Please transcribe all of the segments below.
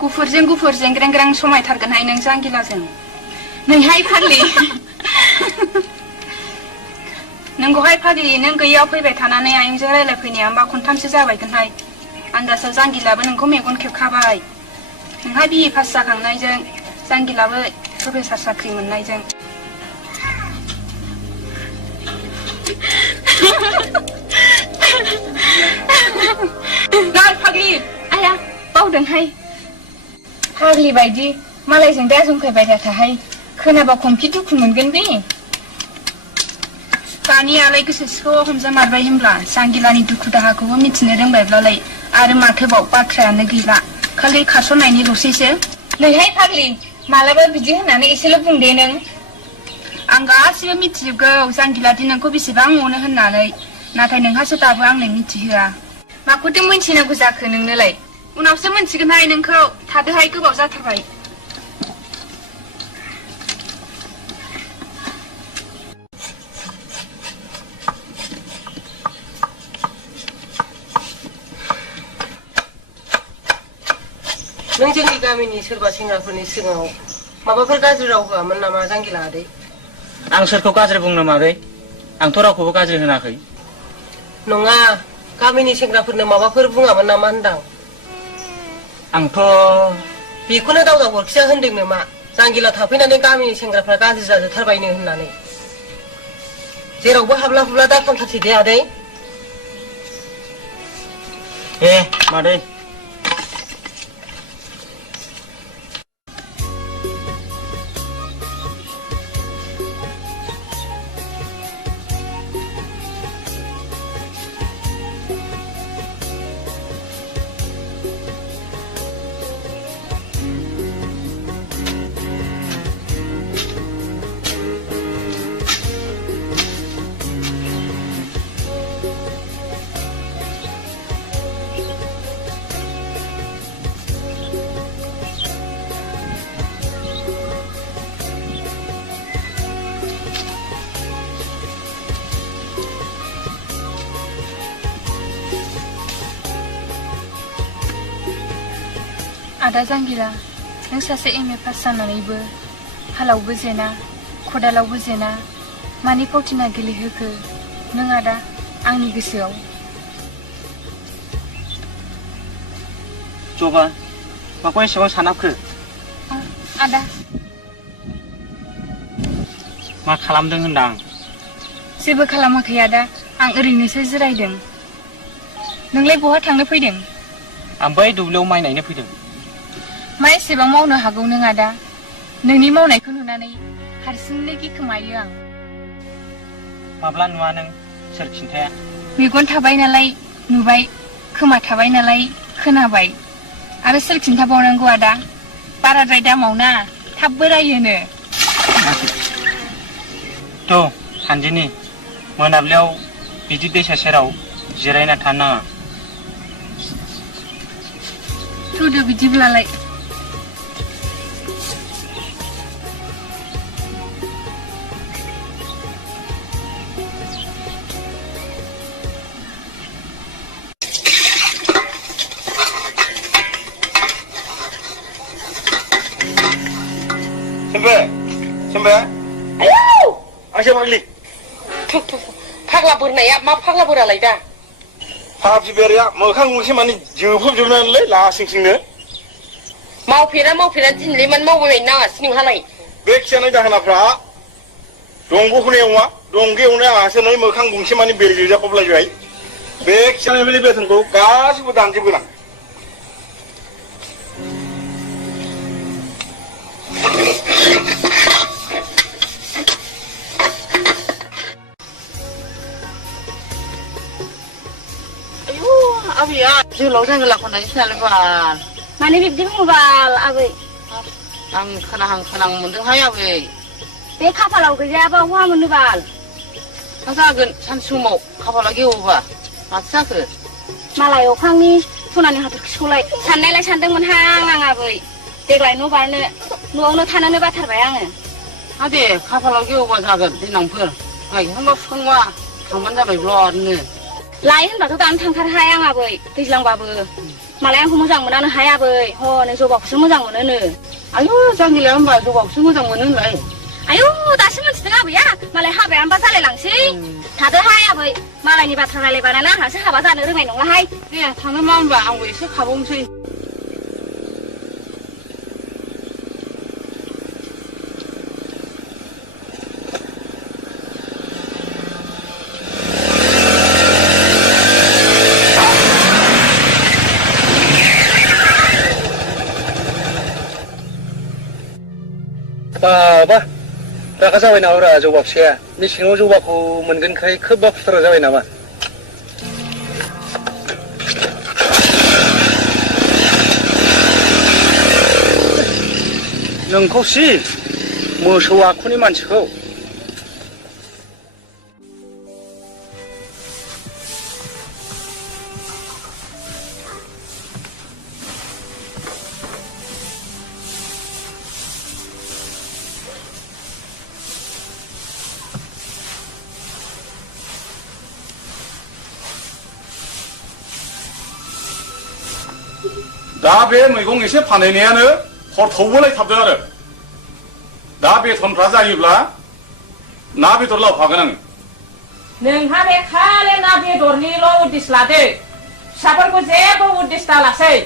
गुफुरजों ग्रें ग्रें समायथारगोनहाय नों जांगिलाजों। नैहाय फाग्लि नोंखौहाय फाग्लि नों गैयाव फैबाय थानानै आयंजों रायलायफैनाया होमबा खनथामसो जाबायगोनहाय। आन्दासाव जांगिलाबो नोंखौ मेगन खेबखाबाय। नोंहा बिए पास जाखांनायजों जांगिलाबो प्रफेसार साख्रि मोननायजों। गार फाग्लि आया बावदोंहाय। फाग्लि बायदि मालायजों दा जंखायबाय थाथाहाय। खोनाबा खमफि दुखु मोनगोन बे। दानियालाय गोसोसिखौ हमजामारबाय होनब्ला जांगिलानि दुखु दाहाखौबो मिथिनो रोंबायब्लालाय आरो माथोबाव बाथ्रायानो गैला। खालि खारस'नायनिल'सैसो। नैहाय फाग्लि मालाबा बिदि होननानै एसेल' बुंदे नों। आं गासिबो मिथिजोबगौ जांगिलादि नोंखौ बेसेबां अनो होननानै। नाथाय नोंहासो दाबो आंनो मिथिहोआ। माखौथो मिथिनांगौ जाखो नोंनोलाय? उनावसो मिथिगोनहाय नोंखौ। थादोहाय गोबाव जाथारबाय। नों जोंनि गामिनि सोरबा सेंग्राफोरनि सिगाङाव माबाफोर गाज्रि राव होआमोन नामा जांगिला आदै? आं सोरखौ गाज्रि बुंनो मादै? आंथ' रावखौबो गाज्रि होनाखै। नङा, गामिनि सेंग्राफोरनो माबाफोर बुङामोन नामा होनदां? आंथ' बेखौनो दावदाव गरखिया होनदों नामा? जांगिला थाफैनानै गामिनि सेंग्राफ्रा गाज्रि जाजोबथारबायनो होननानै। जेरावबो हाबला हुबला दा खालामथारसै दे आदै। ए मादै आदा जांगिला नों सासे एम ए पास जानानैबो हालावबो जेना खदालावबो जेना मानि फावथिना गेलेहोखो नों आदा आंनि गोसोआव? जबा माखौ एसेबां सानाखो? आदा मा खालामदों होनदां? जेबो खालामाखै आदा, आं ओरैनोसो जिरायदों। नोंलाय बहा थांनो फैदों? आं बै दुब्लियाव माइ नायनो फैदों। मा एसेबां मावनो हागौ नों आदा? नोंनि मावनायखौ नुनानै हारसिंनो गिखोमायो आं। माब्ला नुवा नों? सोर खिन्थाया? मेगन थाबाय नालाय नुबाय, खोमा थाबाय नालाय खोनाबाय। आरो सोर खिन्थाबावनांगौ आदा? बाराद्राय दामावना थाब बोरायोनो। थ' सानदिनि मोनाबिलियाव बिदि दैसा सेराव जिरायना थानो नाङा। थुदो बिदिब्लालाय। Sembe? Ayo! Asyik Magli. Fakla बोरनाया मा फाग्ला बोरालाय दा? हाबि बेरिया मोखां गंसे माने जोफबजोबनानैलै लासिंसिंनो। मावफेरा दिनैलाय मानो मावबाय नाङासै नोंहालाय? बे खिजानाय दाहोनाफ्रा दंग'खौनो एवा, दंग' एवनाय आंहासो नै मोखां गंसे माने बेरजोबजाखबलायबाय। बे खिजानायफोरनि बेथनखौ गासिबो दानजोबगोन आं। आबैया जोलाव जांगिलाखौ नायनोसै नालाय बाल। माने बिब्दि बुङोबाल आबै? आं खोनाहां मोनदोंहाय आबै। बे खाफालाव गैजायाबा बहा मोनो बाल? मा जागोन सानसे समाव खाफाला गेवोबा माथो जाखो? मालाय अख्रांनि सनानि हाथरखिखौलाय साननायलाय सानदोंमोनहां आं आबै। देग्लाय न' बारनो न'आवनो थानोनो बाथारबाय आङो। हा दे खाफालाव गेवोबा जागोन देनांफोर। गायखांबा फुखांबा थांबानो जाबाय ब्लदनो। लाय होनबाथ' दानो थांथारहाय आं आबै दैज्लांबाबो। मालाय आंखौ मोजां मोनानो हाय आबै हनै जबाखौसो मोजां मोनोनो आयु जांगिलाया होनबा जबाखौसो मोजां मोनो होनलाय आयु दासो मोनथिदों आबैया मालाय हाबायानोबा जालायलांसै थादोहाय आबै मालायनि बाथ्रा रायलायबानानो आंहासो हाबा जानो रोंनाय नंलाहाय दे थाङो मा होनबा आंबो एसे खाबावनोसै बाबा रागा जाबाय नामा रा जबा फिसाया मेसेङाव जबाखौ मोनगोनखाय खोब बाखुथारा जाबाय नामा नोंखौसि मोसौ आखुनि मानसिखौ दा बे मैगं एसे फानहैनायानो हर थौबोलायथाबदों आरो दा बेथनफ्रा जायोब्ला ना बेदर लाबोफागोन आं नोंहा बे खालि ना बेदरनिल' उद्दिस लादो फिसाफोरखौ जेबो उद्दिस दालासै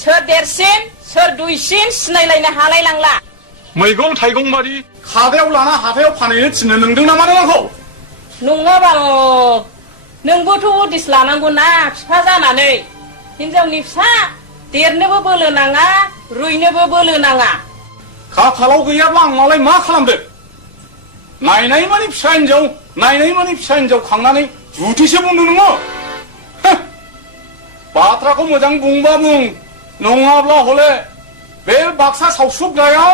सोर देरसिन सोर दुइसिन सिनायलायनो हालाय लांला मैगं थाइगं बादि खादायाव लाना हाथायाव फानहैनो थिननो नोंदों नामा नों आंखौ नङा बाल नोंबोथ' उद्दिस लानांगौ ना बिफा जानानै हिनजावनि फिसा देरनोबो बोलो नाङा रुइनोबो बोलो नाङा खाफालाव गैयाब्ला आं मालाय मा खालामदो नायनाय मानि फिसा हिनजाव खांनानै जुथिसो बुंदों नोङो बाथ्राखौ मोजां बुंबा बुं नङाब्ला हले बे बाक्सा सावसुबग्राया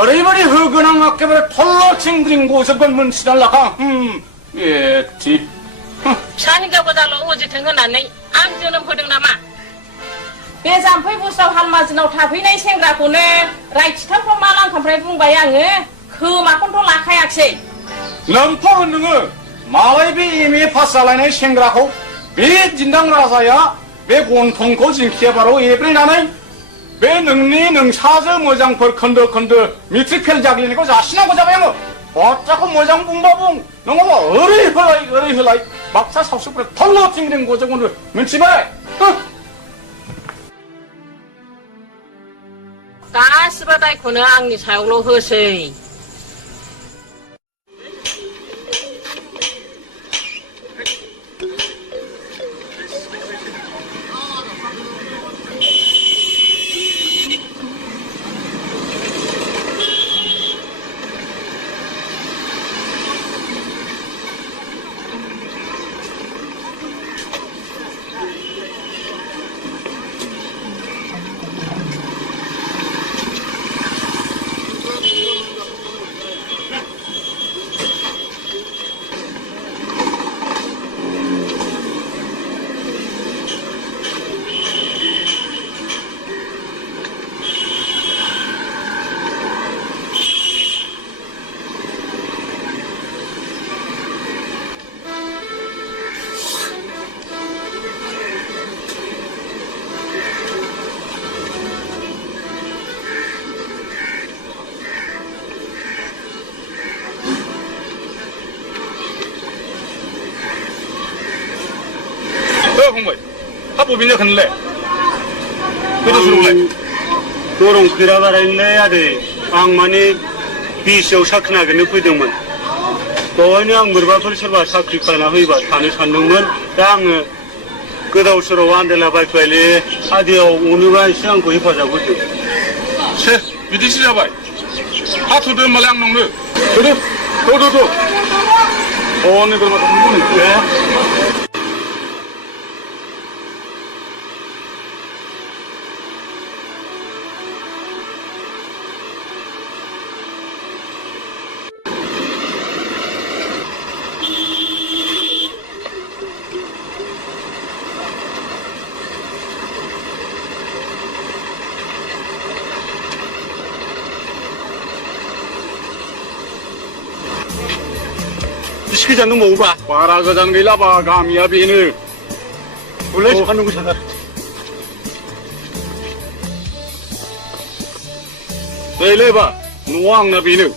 ओरैबायदि होगोन आं एखेबारे थल्ल' थिंद्रिं गजोबगोन मोनथिनानै लाखा एथि फिसा हिनजाव गोदानल' उजिथों होननानै आं जोनोम होदों नामा बे जाम्फै बुस्थाव हालमाजिनाव थाफैनाय सेंग्राखौनो रायथिथावफ्राव मा लांखामफ्राय बुंबाय आङो खोमाखौनोथ' लाखायाखसै नोंथ' नोङो मालाय बे एम.ए. पास जालायनाय सेंग्राखौ बे दिन्दां राजाया बे गन्थंखौ जिंखिया बाराव एब्रेनानै बे नोंसाजो मोजांफोर खोन्दो खोन्दो मेट्रिक फेल जाग्लिनायखौ जासिनांगौ जाबाय आङो बाथ्राखौ मोजां बुंबा बुं नङाबा ओरै होलाय बाक्सा सावसुबग्रा थल्ल' थिंद्रिं गजोबगोन मिथिबाय गासिबो दायखौनो आंनि सायावल' होसै फंबाय हा बबेनि जाखोनलाय गोदाव सोरावलाय दरं खैरा बारायनोलाय आदै आं माने बिसिआव साख्रि नागिरनो फैदोंमोन बेवहायनो आं बोरैबाफोर सोरबा साख्रि खालामना होयोबा थानो सानदोंमोन दा आङो गोदाव सोराव आन्दायला बायबायलै आदैयाव अनोबा एसे आंखौ हेफाजाब होदो से बिदिसो जाबाय हा थुदो होनबालाय आंनावनो थुदो नोगोर माथाखौनो बुंनो बेसे गोजान दंबावोबा बारा गोजान गैलाबा गामिया बेनो हले सान्दुं गोसाथार नैलायबा न'आ आंना बेनो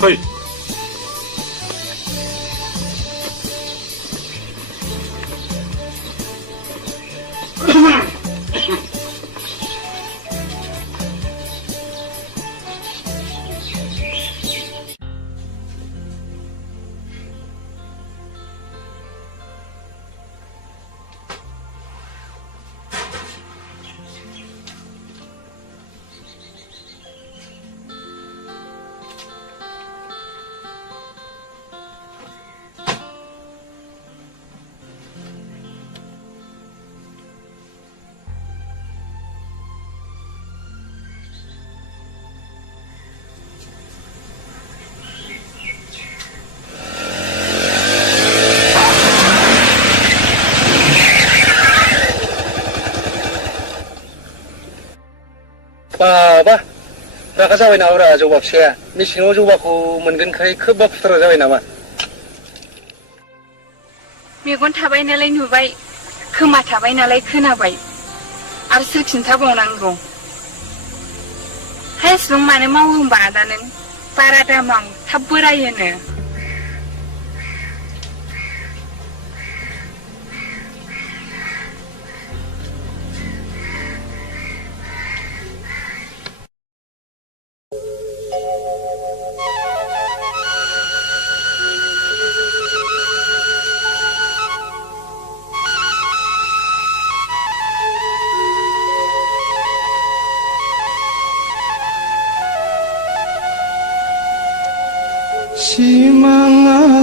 फै बाबा रागा जाबाय नामाब्रा जौबा फिसाया मेसेङाव जौबाखौ मोनगोनखाय खोब बाखुथारा जाबाय नामा मेगन थाबाय नालाय नुबाय खोमा थाबाय नालाय खोनाबाय आरो सोर खिन्थाबावनांगौ हा एसेबां मानो मावो होनबा आदा नों बारा दामाव थाब बोरायोनो सिमाङाव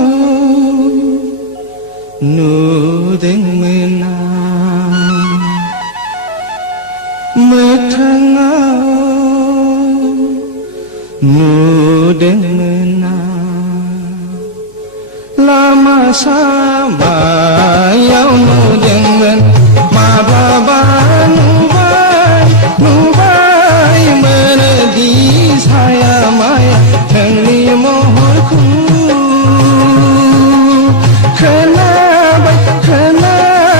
नुदोंमोन आं मोगथाङाव नुदोंमोन आं लामा सामायाव नुदोंमोन माब्लाबा नुबायमोनदि साया माया नोंनि महरखौ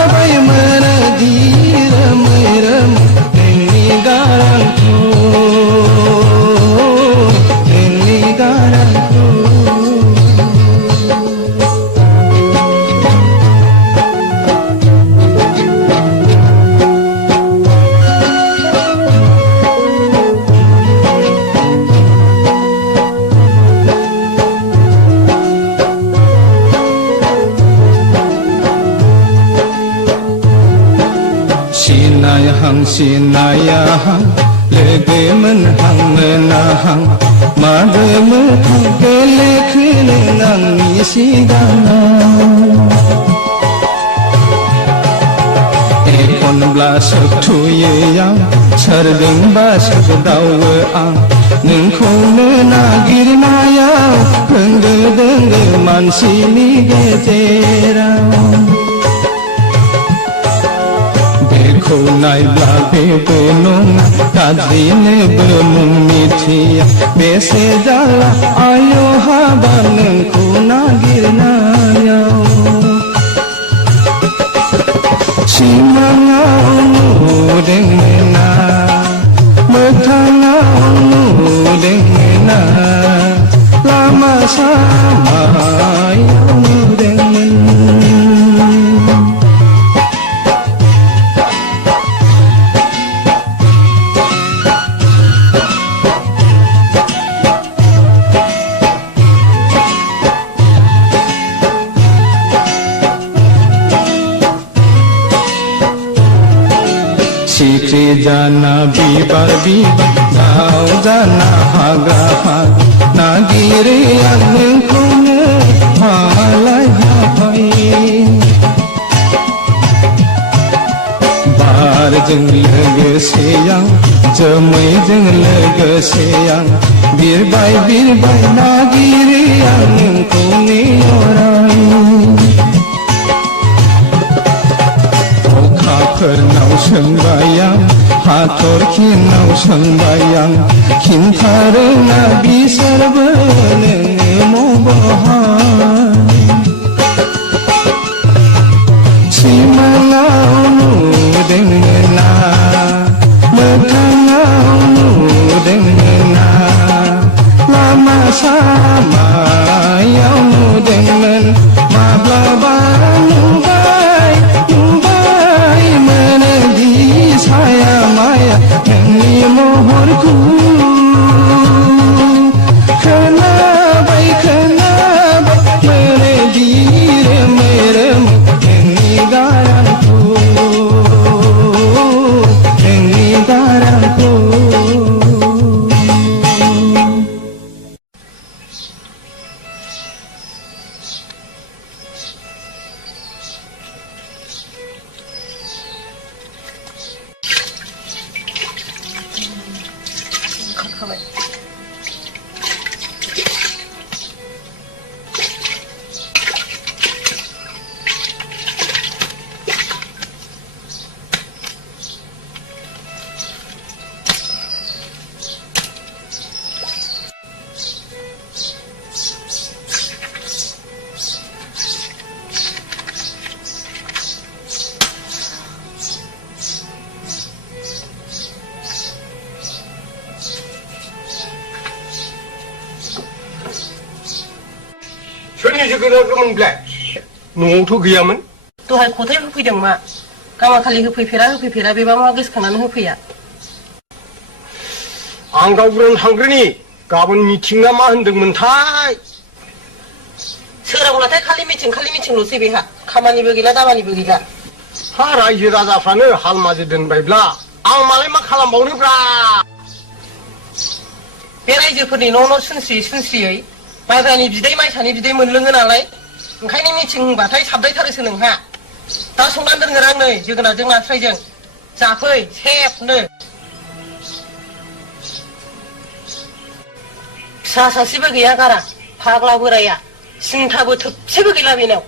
खोनाबायमोनदि रोमै रोमै नोंनि गारांखौ नोंनि गारांखौ सिनायाहां लोगो मोनहां मोनाहां मागो मोखां गोलैखोनो आंनि सिगाङाव एखनब्ला सोबथुयो आं सोरजोंबा सोरदावो आं नोंखौनो नागिरनायाव होंगो दोंगो मानसिनि गेजेराव बेखौ नायब्ला बेबो नङा गाज्रिनोबो मुं मिथिया बेसे जाला आय' हाबा नोंखौ नागिरनायाव सिमाङाव नुदोंमोन मोगथाङाव नुदोंमोन लामा सामायाव नुदोंमोन सिख्रि जाना बिबार बिबार दाउ जाना हाग्रा हाग्रा नागिरो आं नोंखौनो मालाय हाबाय बारजों लोगोसे आं जोमैजों लोगोसे आं बिरबाय नागिरो आं नोंखौनो अराय अखाफोरनाव सोंबाय आं हाथरखिनाव सोंबाय आं खिन्थारोङा बिसोरबो नोङो मबहाय सिमाङाव नुदोंमोन मोगथाङाव नुदोंमोन लाखाबाय सोरनिसो गोदागोमोनब्लाय न'आवथ' गैयामोन दहाय खथाय होफैदों मा गामाखालि होफैफेरा बेबा मा गोसोखांनानै होफैया आं गावग्रोन थांग्रोनि गाबोन मिथिंआ मा होनदोंमोनथाय सोरांब्लाथाय खालि मिथिंल'सै बेहा खामानिबो गैला दामानिबो गैला हा रायजो राजाफ्रानो हालमाजि दोनबायब्ला आं मालाय मा खालामबावनोब्रा बे रायजोफोरनि न' सुनस्रियै माइब्रानि बिदै माइसानि बिदै मोनलोङो नालाय ओंखायनो मिथिं होनबाथाय साबदायथारोसो नोंहा दा संनानै दोनगोन आं नै जोगोनारजों नास्रायजों जाफै सेबनो फिसा सासेबो गैया गारा फाग्ला बोराया सिन्थाबो थोबसेबो गैला बेनाव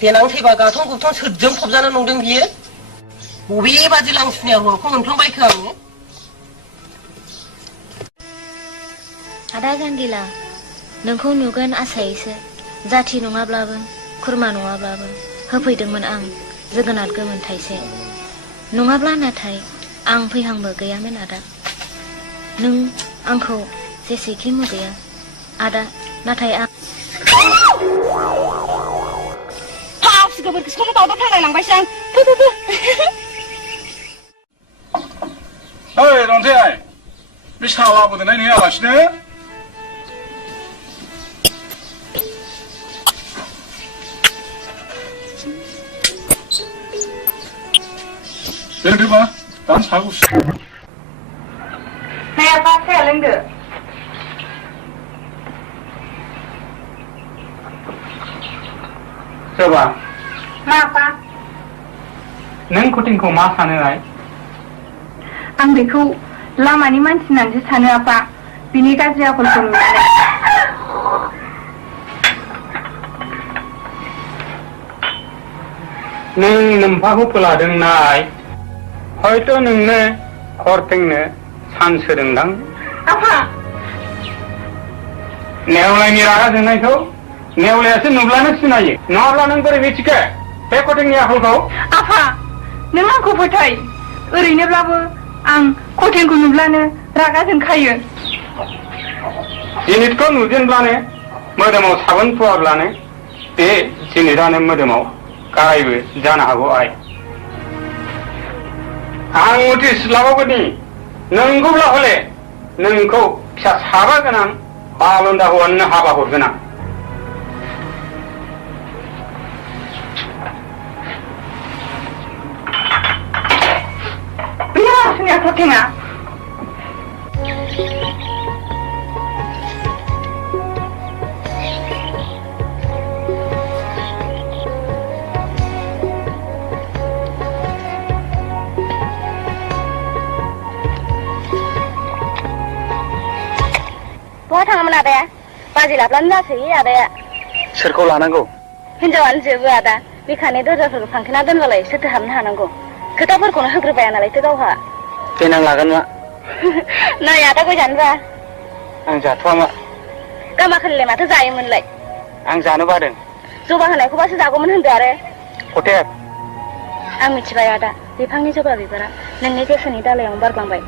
देनां थैबा गाथं गुथं सोरजों फबजानो नंदों बियो बबे बादि लांसुनिया हौवाखौ मोनफ्लांबायखो आङो आदा जांगिला नोंखौ नुगोन आसायैसो जाथि नङाब्लाबो खुरमा नङाब्लाबो होफैदोंमोन आं जोगोनार गोमोन थाइसे नङाब्ला नाथाय आं फैहांबो गैयामोन आदा नों आंखौ जेसेखि मुगैया आदा नाथाय आं फावसि गोबोरखिखौनो दावदाव थांलायलांबायसो आं ओइ रन्थाइ बे साहा लाबोदोंना नों आलासिनो लोंदोबा दानो साहा गुसु नै आफा साया लोंदो सोरबा मा आफा नों कुटिंखौ मा सानोहाय आं बेखौ लामानि मानसि होननानैसो सानो आफा बिनि गाज्रि आखलखौ नुनानै नों नोम्फाखौ फोलादों नाय हयथ' नोंनो हरथेंनो सान्स होदोंदां आफा नेवलायनि रागा जोंनायखौ नेवलायासो नुब्लानो सिनायो नङाब्ला नों बोरै मिथिखो बे कटिंनि आखलखौ आफा नों आंखौ फोथाय ओरैनोब्लाबो आं कटिंखौ नुब्लानो रागा जोंखायो जिनिसखौ नुजेनब्लानो मोदोमाव साबोन फुवाब्लानो बे जिनिसानो मोदोमाव गारायबो जानो हागौ आइ आं मथे सिथ्लाबावगोननि नंगौब्ला हले नोंखौ फिसा साबा गोनां बालन्दा हौवानो हाबा हरगोन आं बिराद कटिंआ बहा थाङामोन आदाया बाजै लाब्लानो जासै आदाया सोरखौ लानांगौ हिनजावानो जोबो आदा बिखानि दरजाफोरखौ फांथेना दोनबालाय सोरथो हाबनो हानांगौ खोथाफोरखौनो होग्रोबाया नालायथो गावहा देनां लागोन मा नै आदा गय जानोबा आं जाथ'वा मा गामाखालिलाय माथो जायोमोनलाय आं जानो बादों जबा होनायखौबासो जागौमोन होनदो आरो हटेल आं मिथिबाय आदा बिफांनि जबा बिबारा नोंनि गोसोनि दालायावनो बारग्लांबाय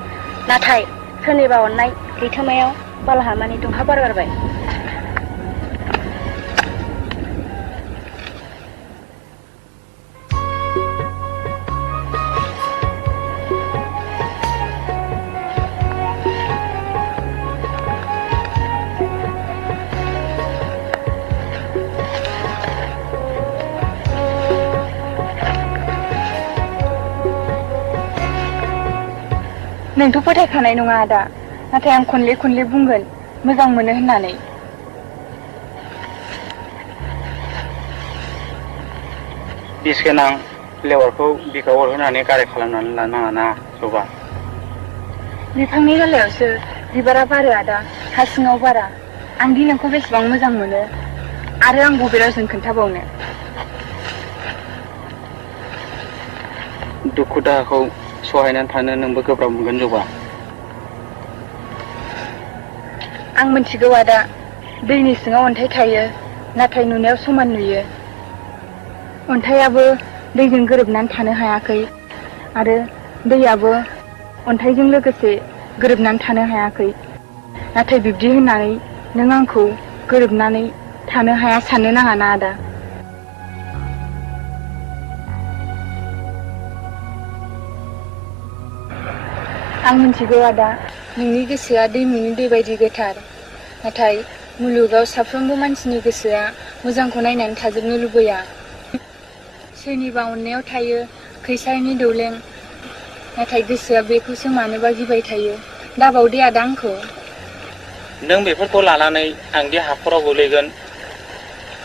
नाथाय सोरनिबा अननाय लैथोमायाव बालाहामानि दुंहा बारगारबाय नोंथ' फोथायखानाय नङा आदा नाथाय आं खनले खनले बुंगोन मोजां मोनो होननानै बिस गोनां लेवारखौ बिखायाव अरहोनानै गाराय खालामनानै लानाङा ना जबा बिफांनि बेलायावसो बिबारा बारो आदा हा सिङाव बारा आं दि नोंखौ बेसेबां मोजां मोनो आरो आं बबे रावजों खोन्थाबावनो दुखु दाहाखौ सहायनानै थानो नोंबो गोब्राब मोनगोन जबा आं मिथिगौ आदा दैनि सिङाव अन्थाइ थायो नाथाय नुनायाव समान नुयो अन्थाइयाबो दैजों गोरोबनानै थानो हायाखै आरो दैयाबो अन्थाइजों लोगोसे गोरोबनानै थानो हायाखै नाथाय बिब्दि होननानै नों आंखौ गोरोबनानै थानो हाया साननो नाङा ना आदा आं मिथिगौ आदा नोंनि गोसोआ दैमुनि दै बायदि गोथार नाथाय मुलुगाव साफ्रोमबो मानसिनि गोसोआ मोजांखौ नायनानै थाजोबनो लुबैया सोरनिबा अननायाव थायो खैसारनि दौलें नाथाय गोसोआ बेखौसो मानोबा गिबाय थायो दाबावदे आदा आंखौ नों बेफोरखौ लानानै आं दि हाखराव गोलैगोन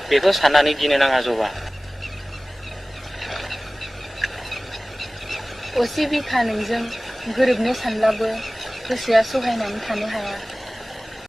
बेखौ साननानै गिनो नाङा जबा असे बिखा नोंजों गोरोबनो सानब्लाबो गोसोआ सहायनानै थानो हाया